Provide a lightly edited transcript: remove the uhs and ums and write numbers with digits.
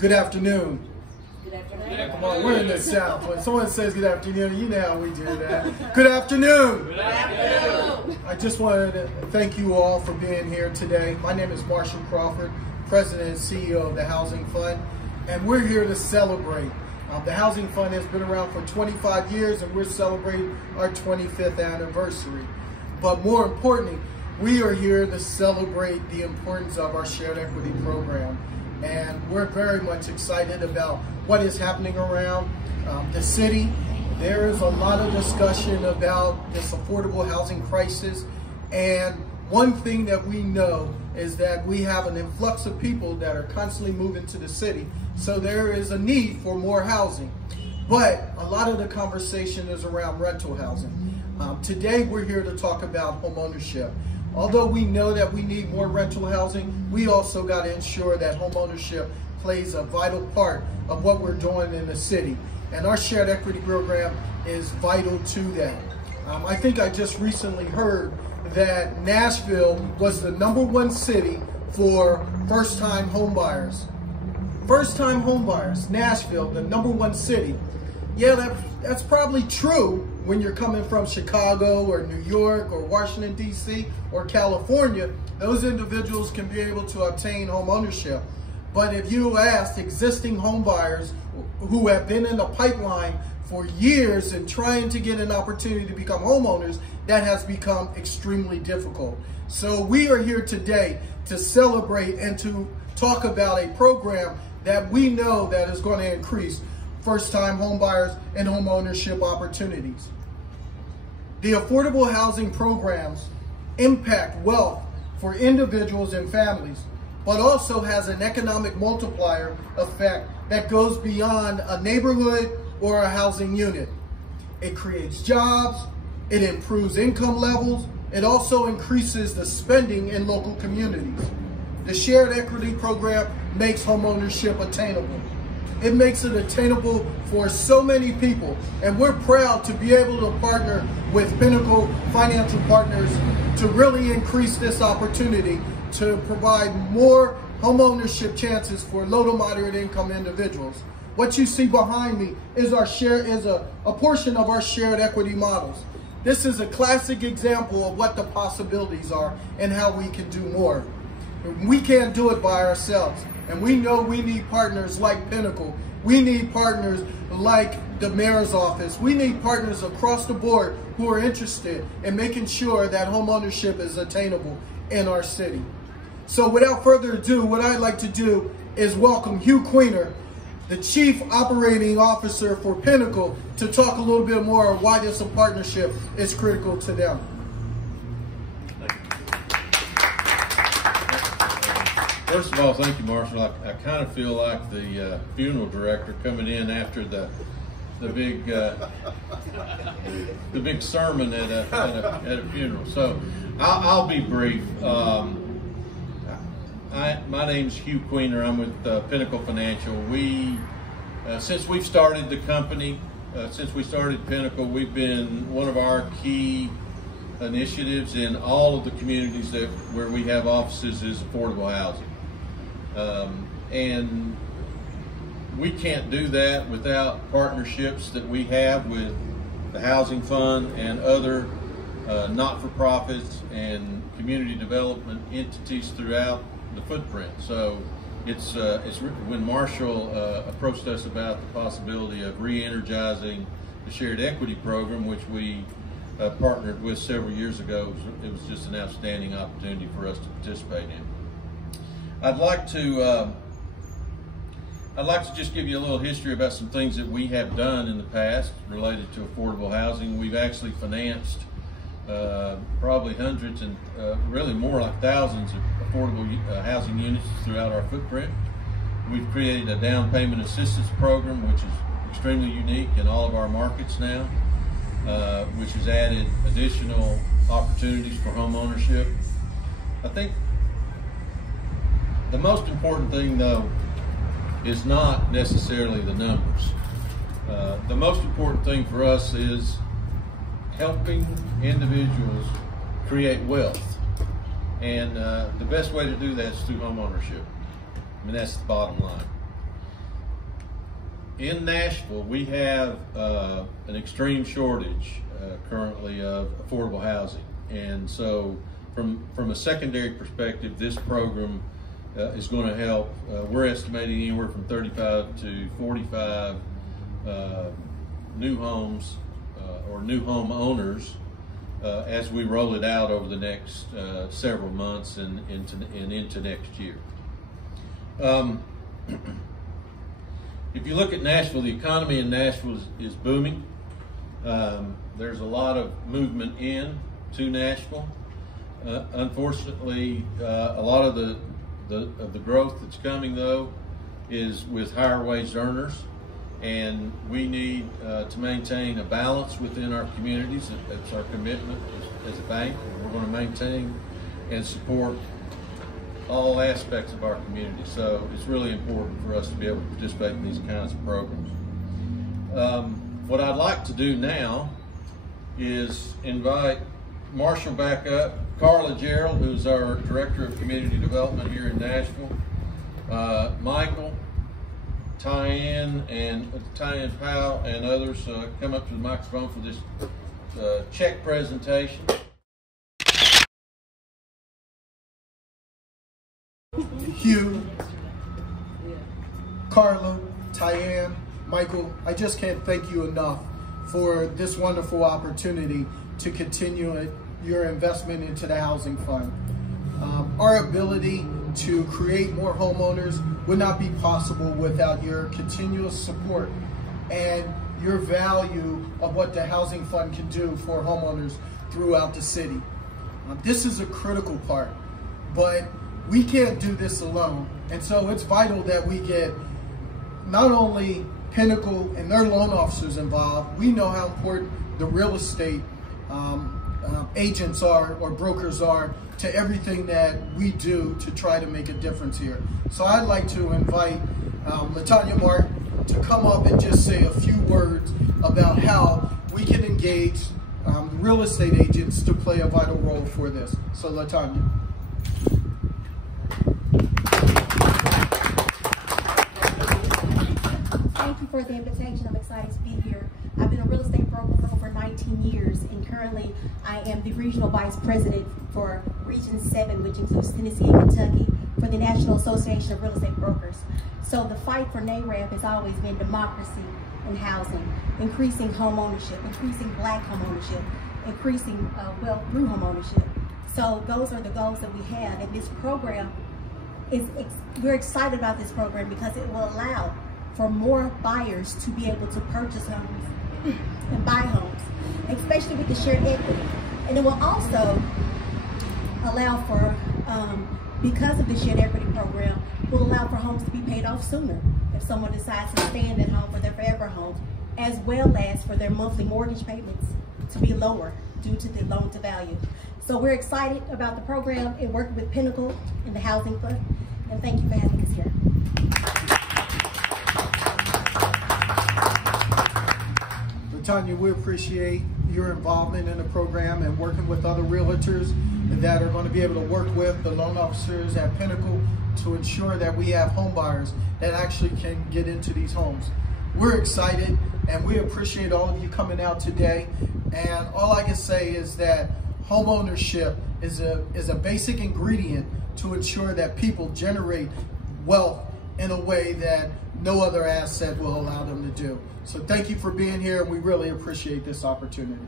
Good afternoon. Good afternoon. Come on, we're in the South. When someone says good afternoon, you know how we do that. Good afternoon. Good afternoon. I just wanted to thank you all for being here today. My name is Marshall Crawford, President and CEO of the Housing Fund, and we're here to celebrate. The Housing Fund has been around for 25 years, and we're celebrating our 25th anniversary. But more importantly, we are here to celebrate the importance of our shared equity program. And we're very much excited about what is happening around the city. There is a lot of discussion about this affordable housing crisis. And one thing that we know is that we have an influx of people that are constantly moving to the city. So there is a need for more housing. But a lot of the conversation is around rental housing. Today, we're here to talk about home ownership. Although we know that we need more rental housing, we also got to ensure that home ownership plays a vital part of what we're doing in the city. And our shared equity program is vital to that. I think I just recently heard that Nashville was the #1 city for first-time home buyers. First-time home buyers, Nashville, the #1 city. Yeah, that's probably true when you're coming from Chicago or New York or Washington, D.C. or California. Those individuals can be able to obtain home ownership. But if you ask existing home buyers who have been in the pipeline for years and trying to get an opportunity to become homeowners, that has become extremely difficult. So we are here today to celebrate and to talk about a program that we know that is going to increase first-time home buyers and home ownership opportunities. The affordable housing programs impact wealth for individuals and families, but also has an economic multiplier effect that goes beyond a neighborhood or a housing unit. It creates jobs, it improves income levels, it also increases the spending in local communities. The shared equity program makes home ownership attainable. It makes it attainable for so many people, and we're proud to be able to partner with Pinnacle Financial Partners to really increase this opportunity to provide more home ownership chances for low to moderate income individuals. What you see behind me is a portion of our shared equity models. This is a classic example of what the possibilities are and how we can do more. We can't do it by ourselves. And we know we need partners like Pinnacle. We need partners like the mayor's office. We need partners across the board who are interested in making sure that home ownership is attainable in our city. So without further ado, what I'd like to do is welcome Hugh Queener, the Chief Operating Officer for Pinnacle, to talk a little bit more of why this partnership is critical to them. First of all, thank you, Marshall. I kind of feel like the funeral director coming in after the big sermon at a funeral. So I'll be brief. My name's Hugh Queener. I'm with Pinnacle Financial. Since we've started the company, since we started Pinnacle, we've been one of our key initiatives in all of the communities where we have offices is affordable housing. And we can't do that without partnerships that we have with the Housing Fund and other not-for-profits and community development entities throughout the footprint. So it's when Marshall approached us about the possibility of re-energizing the shared equity program, which we partnered with several years ago, it was just an outstanding opportunity for us to participate in. I'd like to just give you a little history about some things that we have done in the past related to affordable housing. We've actually financed probably hundreds and really more like thousands of affordable housing units throughout our footprint. We've created a down payment assistance program, which is extremely unique in all of our markets now, which has added additional opportunities for home ownership. I think the most important thing, though, is not necessarily the numbers. The most important thing for us is helping individuals create wealth. And the best way to do that is through home ownership. I mean, that's the bottom line. in Nashville, we have an extreme shortage currently of affordable housing. And so from a secondary perspective, this program is going to help. We're estimating anywhere from 35 to 45 new homes or new home owners as we roll it out over the next several months and into next year. If you look at Nashville, the economy in Nashville is booming. There's a lot of movement to Nashville. Unfortunately, a lot of the growth that's coming, though, is with higher wage earners, and we need to maintain a balance within our communities. That's our commitment as a bank. We're going to maintain and support all aspects of our community. So it's really important for us to be able to participate in these kinds of programs. What I'd like to do now is invite Marshall back up, Carla Gerald, who's our Director of Community Development here in Nashville, Michael, Tyann Powell, and others come up to the microphone for this check presentation. Hugh, Carla, Tyann, Michael, I just can't thank you enough for this wonderful opportunity to continue your investment into the housing fund. Our ability to create more homeowners would not be possible without your continuous support and your value of what the housing fund can do for homeowners throughout the city. This is a critical part, but we can't do this alone. And so it's vital that we get not only Pinnacle and their loan officers involved. We know how important the real estate agents are, or brokers are, to everything that we do to try to make a difference here. So I'd like to invite LaTanya Martin to come up and just say a few words about how we can engage real estate agents to play a vital role for this. So LaTanya. Thank you for the invitation. I'm excited to be here. I've been a real estate broker for over 19 years, and currently I am the Regional Vice President for Region 7, which includes Tennessee and Kentucky, for the National Association of Real Estate Brokers. So the fight for NAREB has always been democracy in housing, increasing home ownership, increasing Black home ownership, increasing wealth through home ownership. So those are the goals that we have, and this program we're excited about this program because it will allow for more buyers to be able to purchase homes and buy homes, especially with the shared equity. And it will also allow for, because of the shared equity program, will allow for homes to be paid off sooner if someone decides to stay in that home for their forever home, as well as for their monthly mortgage payments to be lower due to the loan to value. So we're excited about the program and working with Pinnacle and the Housing Fund, and thank you for having us here. LaTanya, we appreciate your involvement in the program and working with other realtors that are going to be able to work with the loan officers at Pinnacle to ensure that we have home buyers that actually can get into these homes. We're excited and we appreciate all of you coming out today. And all I can say is that home ownership is a basic ingredient to ensure that people generate wealth in a way that no other asset will allow them to do. So thank you for being here, and we really appreciate this opportunity.